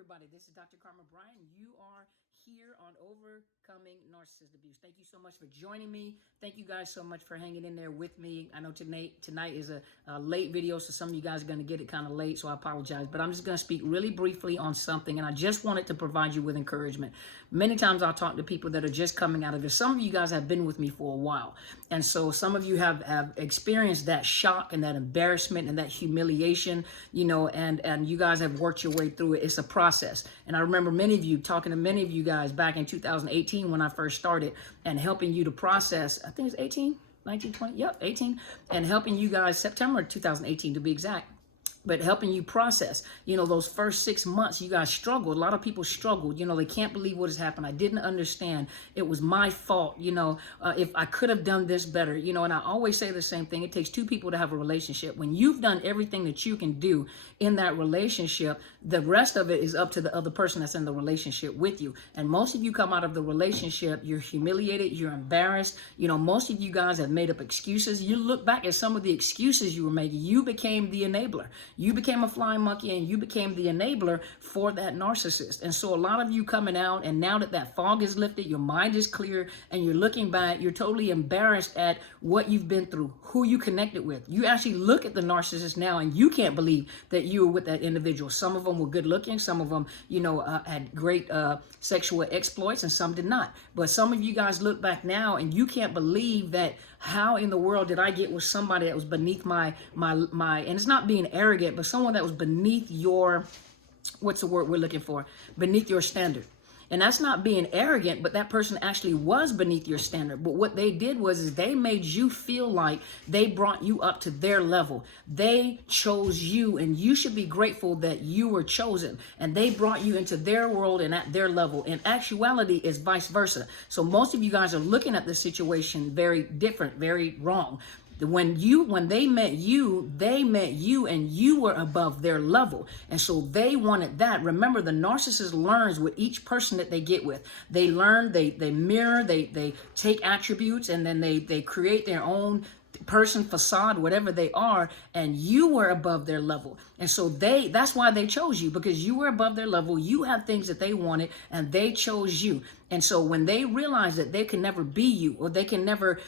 everybody. This is Dr. Karma Bryan. You are here on Overcoming Narcissist Abuse. Thank you so much for joining me. Thank you guys so much for hanging in there with me. I know tonight is a late video, so some of you guys are going to get it kind of late, so I apologize. But I'm just going to speak really briefly on something, and I just wanted to provide you with encouragement. Many times I'll talk to people that are just coming out of this. Some of you guys have been with me for a while, and so some of you have experienced that shock and that embarrassment and that humiliation, and you guys have worked your way through it. It's a process. And I remember talking to many of you guys back in 2018 when I first started and helping you to process, I think it's 18, 19, 20, yep, 18, and helping you guys, September 2018 to be exact. But helping you process, those first 6 months, you guys struggled. A lot of people struggled. They can't believe what has happened. I didn't understand. It was my fault. If I could have done this better, and I always say the same thing. It takes two people to have a relationship. When you've done everything that you can do in that relationship, the rest of it is up to the other person that's in the relationship with you. And most of you come out of the relationship, you're humiliated, you're embarrassed. Most of you guys have made up excuses. You look back at some of the excuses you were making. You became the enabler. You became a flying monkey and you became the enabler for that narcissist. And so a lot of you coming out, and now that fog is lifted, your mind is clear, and you're looking back, you're totally embarrassed at what you've been through, who you connected with. You actually look at the narcissist now and you can't believe that you were with that individual. Some of them were good looking, some of them, had great sexual exploits, and some did not. But some of you guys look back now and you can't believe that, how in the world did I get with somebody that was beneath my, and it's not being arrogant, but someone that was beneath your, what's the word we're looking for? Beneath your standard. And that's not being arrogant, but that person actually was beneath your standard. But what they did is they made you feel like they brought you up to their level. They chose you, and you should be grateful that you were chosen. And they brought you into their world and at their level. In actuality, it's vice versa. So most of you guys are looking at the situation very different, very wrong. When they met you, and you were above their level. And so they wanted that. Remember, the narcissist learns with each person that they get with. They learn, they mirror, they take attributes, and then they create their own person, facade, whatever they are, and you were above their level. And so that's why they chose you, because you were above their level. You had things that they wanted, and they chose you. And so when they realize that they can never be you, or they can never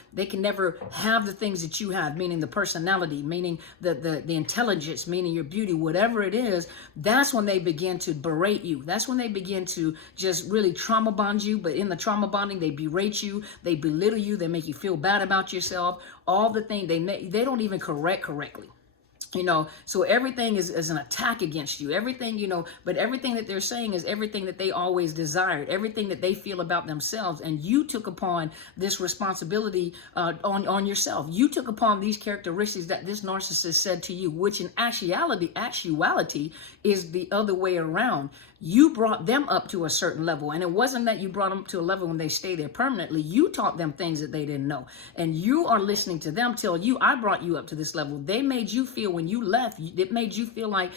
have the things that you have, meaning the personality, meaning the intelligence, meaning your beauty, whatever it is, that's when they begin to berate you. That's when they begin to just really trauma bond you. But in the trauma bonding, they berate you, they belittle you, they make you feel bad about yourself. All the things they don't even correct correctly. So everything is an attack against you. Everything, but everything that they're saying is everything that they always desired, everything that they feel about themselves. And you took upon this responsibility on yourself. You took upon these characteristics that this narcissist said to you, which in actuality is the other way around. You brought them up to a certain level. And it wasn't that you brought them to a level when they stay there permanently. You taught them things that they didn't know. And you are listening to them tell you, I brought you up to this level. They made you feel, when you left, it made you feel like,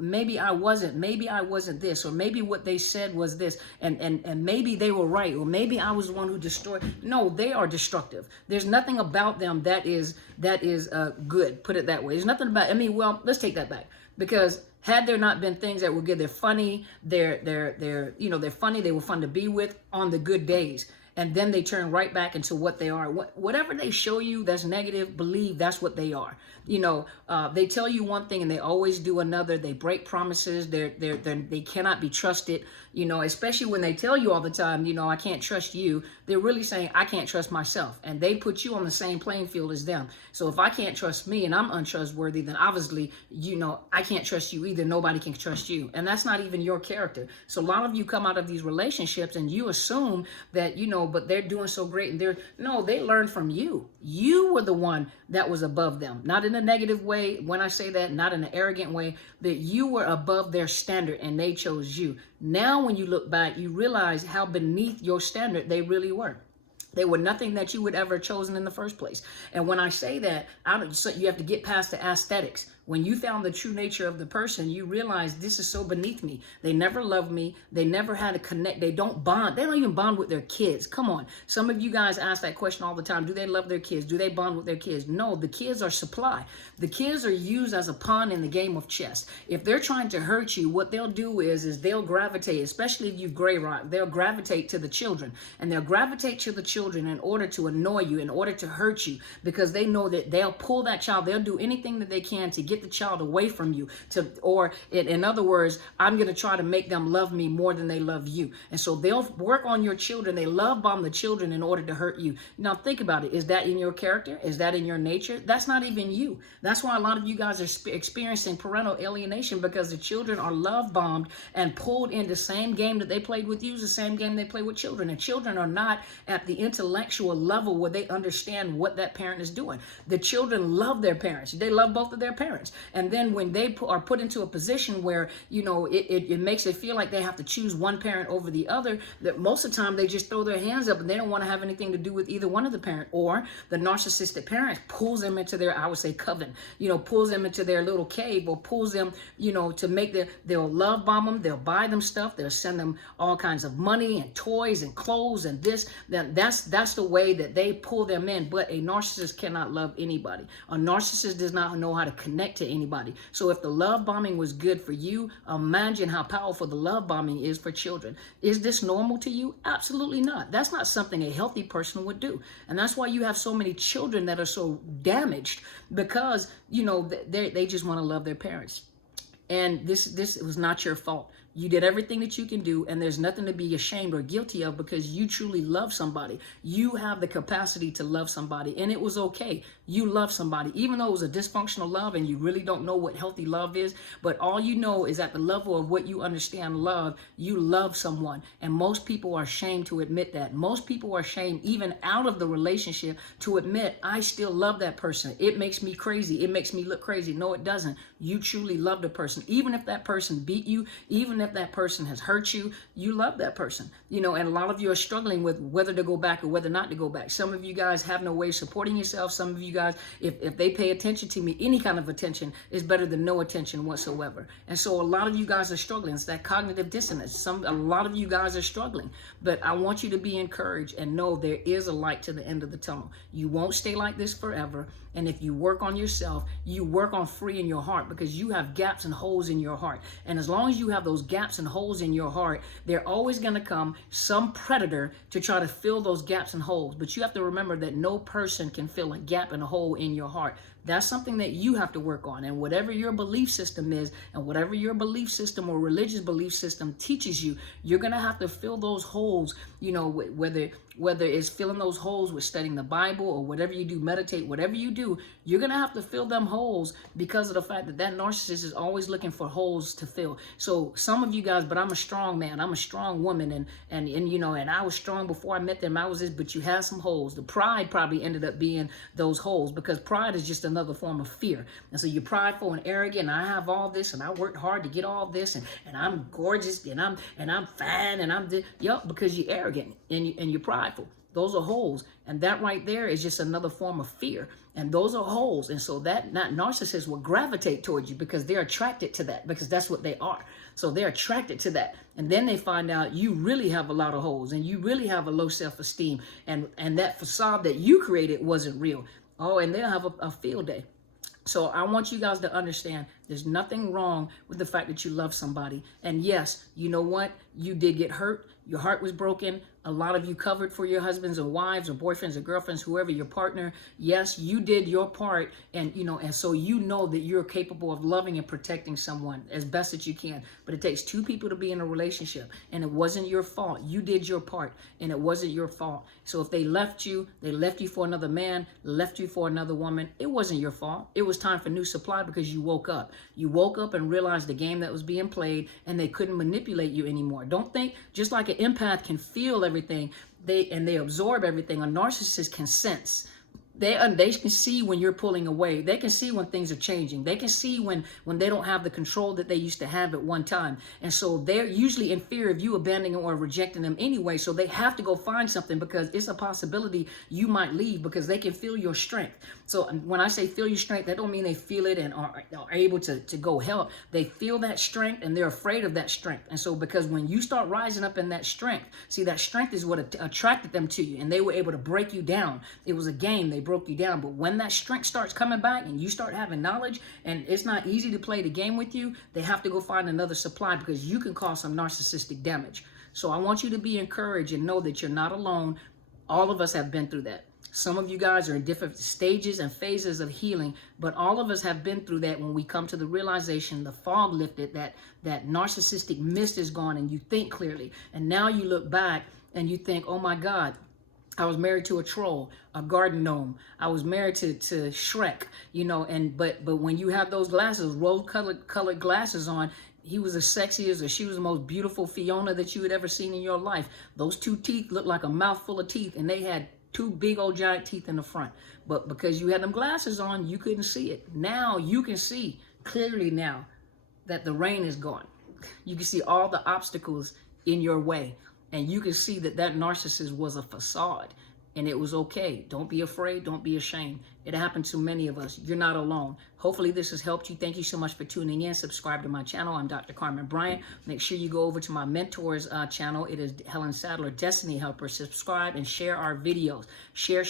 maybe I wasn't this, or maybe what they said was this, and maybe they were right, or maybe I was the one who destroyed. No, they are destructive. There's nothing about them that is good, put it that way. There's nothing about, let's take that back. Because had there not been things that were good, they're funny, they're funny, they were fun to be with on the good days. And then they turn right back into what they are. Whatever they show you that's negative, believe that's what they are. They tell you one thing and they always do another. They break promises. They cannot be trusted. Especially when they tell you all the time, I can't trust you. They're really saying, I can't trust myself. And they put you on the same playing field as them. So if I can't trust me and I'm untrustworthy, then obviously, I can't trust you either. Nobody can trust you. And that's not even your character. So a lot of you come out of these relationships and you assume that, but they're doing so great. And they learned from you. You were the one that was above them. Not in a negative way. When I say that, not in an arrogant way, that you were above their standard and they chose you. Now, when you look back, you realize how beneath your standard they really were. They were nothing that you would ever have chosen in the first place. And when I say that, you have to get past the aesthetics. When you found the true nature of the person, you realize this is so beneath me. They never loved me. They never had a connect. They don't bond. They don't even bond with their kids. Come on. Some of you guys ask that question all the time. Do they love their kids? Do they bond with their kids? No, the kids are supply. The kids are used as a pawn in the game of chess. If they're trying to hurt you, what they'll do is they'll gravitate, especially if you've gray rock, they'll gravitate to the children. And they'll gravitate to the children in order to annoy you, in order to hurt you, because they know that they'll pull that child. They'll do anything that they can to get the child away from you. Or in other words, I'm going to try to make them love me more than they love you. And so they'll work on your children. They love bomb the children in order to hurt you. Now think about it. Is that in your character? Is that in your nature? That's not even you. That's why a lot of you guys are experiencing parental alienation, because the children are love bombed and pulled in the same game that they played with you, is the same game they play with children. And children are not at the intellectual level where they understand what that parent is doing. The children love their parents. They love both of their parents. And then when they are put into a position where, it makes it feel like they have to choose one parent over the other, that most of the time they just throw their hands up and they don't want to have anything to do with either one of the parent. Or the narcissistic parent pulls them into their, I would say, coven, pulls them into their little cave, or pulls them, to make they'll love bomb them. They'll buy them stuff. They'll send them all kinds of money and toys and clothes and this. That's the way that they pull them in. But a narcissist cannot love anybody. A narcissist does not know how to connect to anybody. So if the love bombing was good for you, imagine how powerful the love bombing is for children. Is this normal to you? Absolutely not. That's not something a healthy person would do. And that's why you have so many children that are so damaged, because, they just want to love their parents. And this was not your fault. You did everything that you can do, and there's nothing to be ashamed or guilty of, because you truly love somebody. You have the capacity to love somebody, and it was okay. You love somebody, even though it was a dysfunctional love and you really don't know what healthy love is. But all you know is at the level of what you understand love, you love someone. And most people are ashamed to admit that. Most people are ashamed, even out of the relationship, to admit, I still love that person. It makes me crazy. It makes me look crazy. No, it doesn't. You truly love the person. Even if that person beat you, even if that person has hurt you, you love that person. And a lot of you are struggling with whether to go back or whether not to go back. Some of you guys have no way of supporting yourself. Some of you guys, if they pay attention to me, any kind of attention is better than no attention whatsoever. And so a lot of you guys are struggling. It's that cognitive dissonance. A lot of you guys are struggling. But I want you to be encouraged and know there is a light to the end of the tunnel. You won't stay like this forever. And if you work on yourself, you work on freeing your heart, because you have gaps and holes in your heart. And as long as you have those gaps and holes in your heart, they're always going to come some predator to try to fill those gaps and holes. But you have to remember that no person can fill a gap and a hole in your heart. That's something that you have to work on. And whatever your belief system is, and whatever your belief system or religious belief system teaches you, you're going to have to fill those holes, whether it's filling those holes with studying the Bible or whatever you do, meditate, whatever you do, you're going to have to fill them holes, because of the fact that narcissist is always looking for holes to fill. So some of you guys, but I'm a strong man, I'm a strong woman, and I was strong before I met them. I was this, but you have some holes. The pride probably ended up being those holes, because pride is just another form of fear. And so you're prideful and arrogant, and I have all this, and I worked hard to get all this, and I'm gorgeous, and I'm fine, and I'm this. Yep, because you're arrogant and you're prideful. Those are holes. And that right there is just another form of fear. And those are holes. And so that narcissists will gravitate towards you, because they're attracted to that, because that's what they are. So they're attracted to that. And then they find out you really have a lot of holes, and you really have a low self-esteem, and that facade that you created wasn't real. Oh, and they'll have a field day. So I want you guys to understand there's nothing wrong with the fact that you love somebody. And yes, you know what? You did get hurt. Your heart was broken. A lot of you covered for your husbands or wives or boyfriends or girlfriends, whoever your partner. Yes, you did your part. And, and so you know that you're capable of loving and protecting someone as best that you can. But it takes two people to be in a relationship. And it wasn't your fault. You did your part. And it wasn't your fault. So if they left you for another man, left you for another woman, it wasn't your fault. It was time for new supply, because you woke up. You woke up and realized the game that was being played, and they couldn't manipulate you anymore. Don't think, just like an empath can feel everything, they absorb everything, a narcissist can sense. They can see when you're pulling away. They can see when things are changing. They can see when they don't have the control that they used to have at one time. And so they're usually in fear of you abandoning or rejecting them anyway. So they have to go find something, because it's a possibility you might leave, because they can feel your strength. So when I say feel your strength, that don't mean they feel it and are able to go help. They feel that strength and they're afraid of that strength. And so because when you start rising up in that strength, see, that strength is what attracted them to you, and they were able to break you down. It was a game. They broke you down. But when that strength starts coming back and you start having knowledge, and it's not easy to play the game with you, they have to go find another supply, because you can cause some narcissistic damage. So I want you to be encouraged and know that you're not alone. All of us have been through that. Some of you guys are in different stages and phases of healing, but all of us have been through that. When we come to the realization, the fog lifted, that narcissistic mist is gone, and you think clearly. And now you look back and you think, oh my God, I was married to a troll, a garden gnome. I was married to Shrek, but when you have those glasses, rose-colored glasses on, he was as sexy as, or she was the most beautiful Fiona that you had ever seen in your life. Those two teeth looked like a mouthful of teeth, and they had two big old giant teeth in the front. But because you had them glasses on, you couldn't see it. Now you can see clearly now that the rain is gone. You can see all the obstacles in your way. And you can see that narcissist was a facade, and it was okay. Don't be afraid. Don't be ashamed. It happened to many of us. You're not alone. Hopefully this has helped you. Thank you so much for tuning in. Subscribe to my channel. I'm Dr. Carmen Bryant. Make sure you go over to my mentor's channel. It is Helen Sadler, Destiny Helper. Subscribe and share our videos. Share.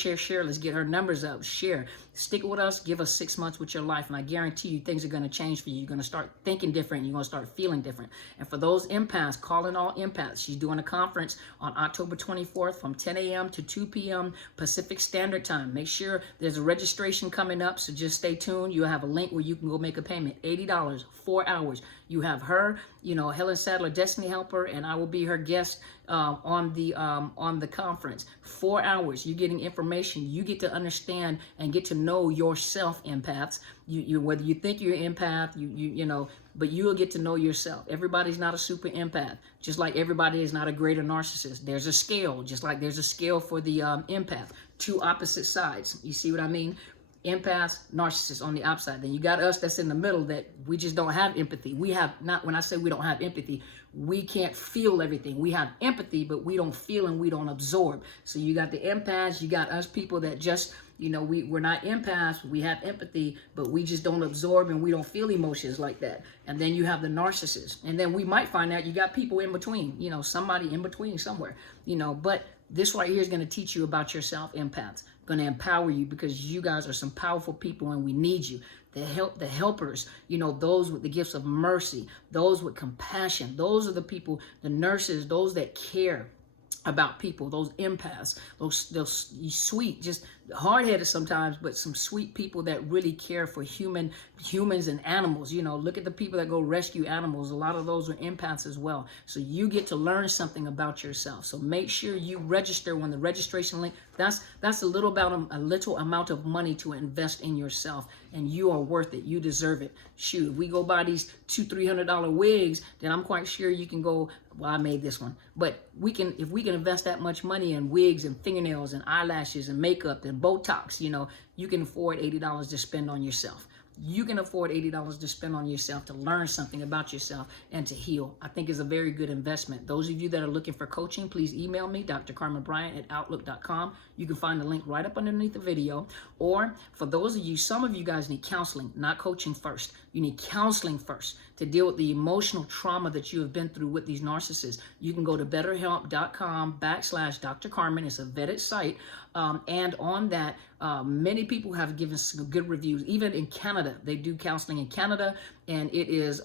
Let's get her numbers up. Share. Stick with us. Give us 6 months with your life, and I guarantee you things are going to change for you. You're going to start thinking different. You're going to start feeling different. And for those empaths, calling all empaths, she's doing a conference on October 24th from 10 a.m. to 2 p.m. Pacific Standard Time. Make sure there's a registration coming up, so just stay tuned. You'll have a link where you can go make a payment. $80, 4 hours. You have her, Helen Sadler, Destiny Helper, and I will be her guest on the conference. 4 hours. You're getting information. You get to understand and get to know yourself, empaths. You whether you think you're an empath, but you'll get to know yourself. Everybody's not a super empath, just like everybody is not a greater narcissist. There's a scale, just like there's a scale for the empath. Two opposite sides. You see what I mean? Empaths, narcissists on the outside. Then you got us that's in the middle, that we just don't have empathy. We have not, when I say we don't have empathy, we can't feel everything. We have empathy, but we don't feel and we don't absorb. So you got the empaths, you got us people that just, we're not empaths, we have empathy, but we just don't absorb and we don't feel emotions like that. And then you have the narcissists. And then we might find out you got people in between, somebody in between somewhere, but this right here is going to teach you about yourself, empaths. Going to empower you, because you guys are some powerful people and we need you. The helpers, those with the gifts of mercy, those with compassion. Those are the people, the nurses, those that care about people, those empaths, those sweet, just hard-headed sometimes, but some sweet people that really care for humans and animals. Look at the people that go rescue animals. A lot of those are empaths as well. So you get to learn something about yourself. So make sure you register when the registration link. That's a little amount of money to invest in yourself, and you are worth it. You deserve it. Shoot, if we go buy these $200-300 wigs, then I'm quite sure you can go. Well, I made this one, but if we can invest that much money in wigs and fingernails and eyelashes and makeup and Botox, you can afford $80 to spend on yourself. You can afford $80 to spend on yourself to learn something about yourself and to heal. I think is a very good investment. Those of you that are looking for coaching, please email me, drcarmenbryant@outlook.com. You can find the link right up underneath the video. Or for those of you, some of you guys need counseling, not coaching first. You need counseling first to deal with the emotional trauma that you have been through with these narcissists. You can go to betterhelp.com/Dr. Carmen. It's a vetted site. And on that, many people have given some good reviews. Even in Canada, they do counseling in Canada, and it is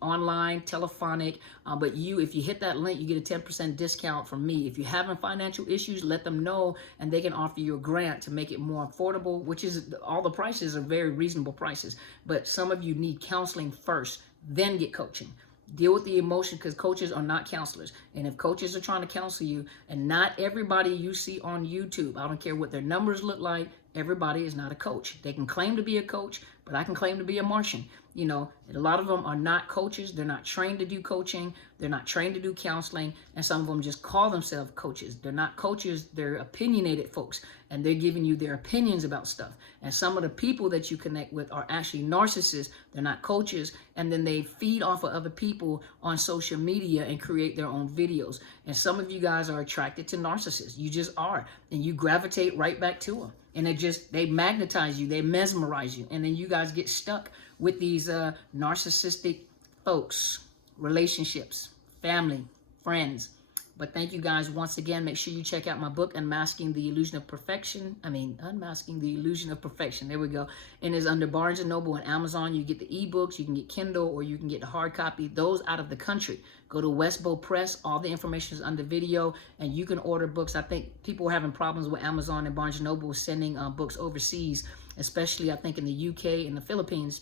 online, telephonic. But if you hit that link, you get a 10% discount from me. If you're having financial issues, let them know, and they can offer you a grant to make it more affordable, which is, all the prices are very reasonable prices. But some of you need counseling first, then get coaching. Deal with the emotion, because coaches are not counselors. And if coaches are trying to counsel you, and not everybody you see on YouTube, I don't care what their numbers look like, everybody is not a coach. They can claim to be a coach, but I can claim to be a Martian. You know, a lot of them are not coaches. They're not trained to do coaching. They're not trained to do counseling. And some of them just call themselves coaches. They're not coaches. They're opinionated folks. And they're giving you their opinions about stuff. And some of the people that you connect with are actually narcissists. They're not coaches. And then they feed off of other people on social media and create their own videos. And some of you guys are attracted to narcissists. You just are. And you gravitate right back to them. And they magnetize you, they mesmerize you, and then you guys get stuck with these narcissistic folks, relationships, family, friends. But thank you guys once again. Make sure you check out my book, Unmasking the Illusion of Perfection. Unmasking the Illusion of Perfection. There we go. And it's under Barnes & Noble and Amazon. You get the ebooks, you can get Kindle, or you can get the hard copy. Those out of the country. Go to Westbow Press. All the information is under video, and you can order books. I think people were having problems with Amazon and Barnes & Noble sending books overseas, especially I think in the UK and the Philippines.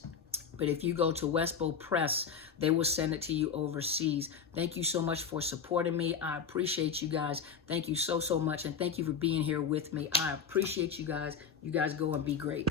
But if you go to Westbow Press, they will send it to you overseas. Thank you so much for supporting me. I appreciate you guys. Thank you so much. And thank you for being here with me. I appreciate you guys. You guys go and be great.